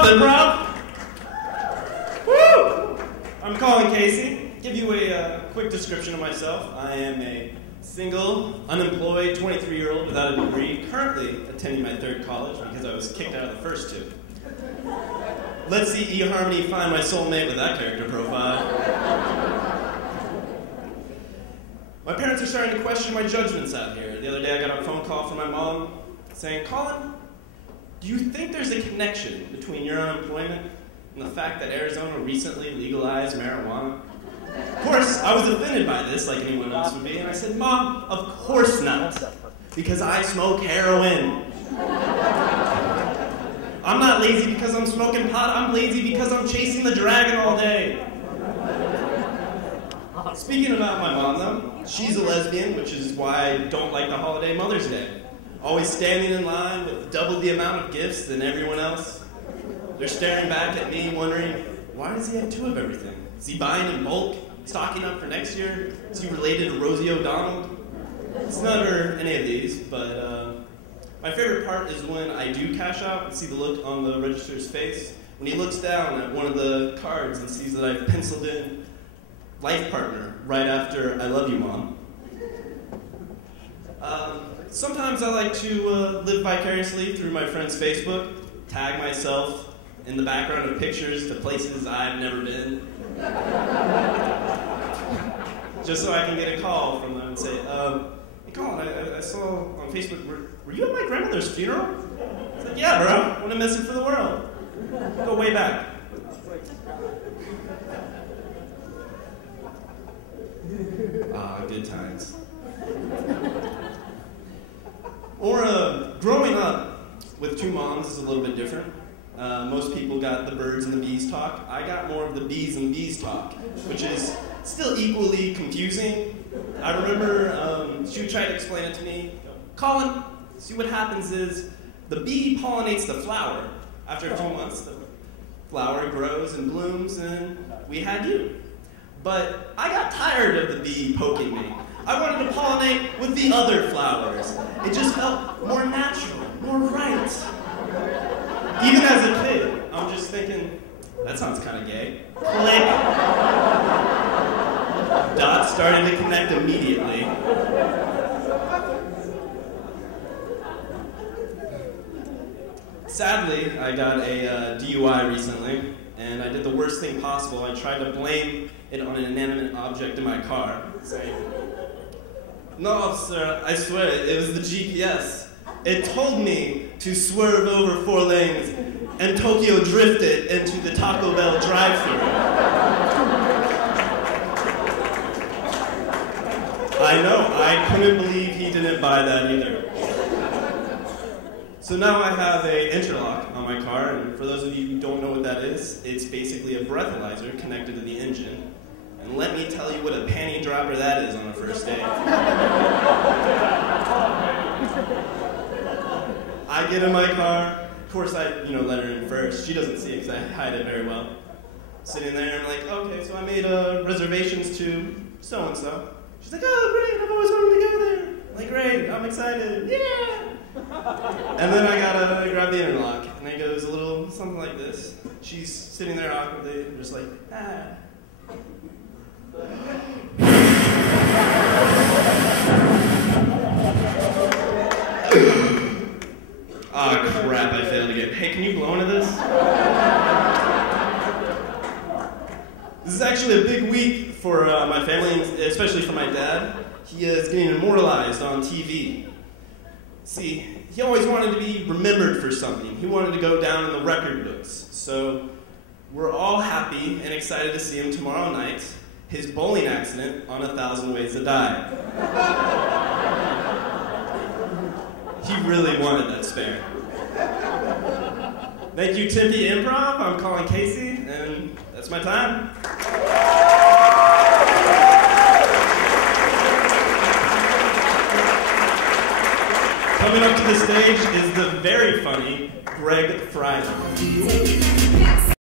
Improv. Woo! I'm Colin Casey. Give you a quick description of myself. I am a single, unemployed, 23-year-old without a degree, currently attending my third college because I was kicked out of the first two. Let's see eHarmony find my soulmate with that character profile. My parents are starting to question my judgments out here. The other day I got a phone call from my mom saying, Colin, do you think there's a connection between your unemployment and the fact that Arizona recently legalized marijuana? Of course, I was offended by this like anyone else would be, and I said, Mom, of course not, because I smoke heroin. I'm not lazy because I'm smoking pot, I'm lazy because I'm chasing the dragon all day. Speaking about my mom, though, she's a lesbian, which is why I don't like the holiday Mother's Day. Always standing in line with double the amount of gifts than everyone else. They're staring back at me, wondering, why does he have two of everything? Is he buying in bulk, stocking up for next year? Is he related to Rosie O'Donnell? It's never any of these, but my favorite part is when I do cash out and see the look on the register's face. When he looks down at one of the cards and sees that I've penciled in life partner right after I love you, Mom. Sometimes I like to live vicariously through my friend's Facebook, tag myself in the background of pictures to places I've never been. Just so I can get a call from them and say, hey Colin, I saw on Facebook, were you at my grandmother's funeral? I said, yeah bro, want to miss it for the world. Go way back. Ah, good times. Or growing up with two moms is a little bit different. Most people got the birds and the bees talk. I got more of the bees and bees talk, which is still equally confusing. I remember she would try to explain it to me. Colin, see what happens is the bee pollinates the flower. After a few months, the flower grows and blooms, and we had you. But I got tired of the bee poking me. I wanted to pollinate with the other flowers. It just felt more natural, more right. Even as a kid, I'm just thinking, that sounds kind of gay. Click. Dots started to connect immediately. Sadly, I got a DUI recently, and I did the worst thing possible. I tried to blame it on an inanimate object in my car, saying, no, officer, I swear, it was the GPS. It told me to swerve over 4 lanes and Tokyo drift it into the Taco Bell drive-thru. I know, I couldn't believe he didn't buy that either. So now I have an interlock on my car, and for those of you who don't know what that is, it's basically a breathalyzer connected to the engine. And let me tell you what a panty dropper that is on a first date. I get in my car. Of course, I let her in first. She doesn't see it because I hide it very well. Sitting there, I'm like, okay, so I made reservations to so-and-so. She's like, oh, great, I've always wanted to go there. I'm like, great, I'm excited, yeah! And then I gotta grab the interlock, and it goes a little something like this. She's sitting there awkwardly, just like, ah. Oh crap, I failed again. Hey, can you blow into this? This is actually a big week for my family, especially for my dad. He is getting immortalized on TV. See, he always wanted to be remembered for something. He wanted to go down in the record books. So we're all happy and excited to see him tomorrow night. His bowling accident on 1,000 Ways to Die. He really wanted that spare. Thank you, Tempe Improv. I'm Colin Casey, and that's my time. Coming up to the stage is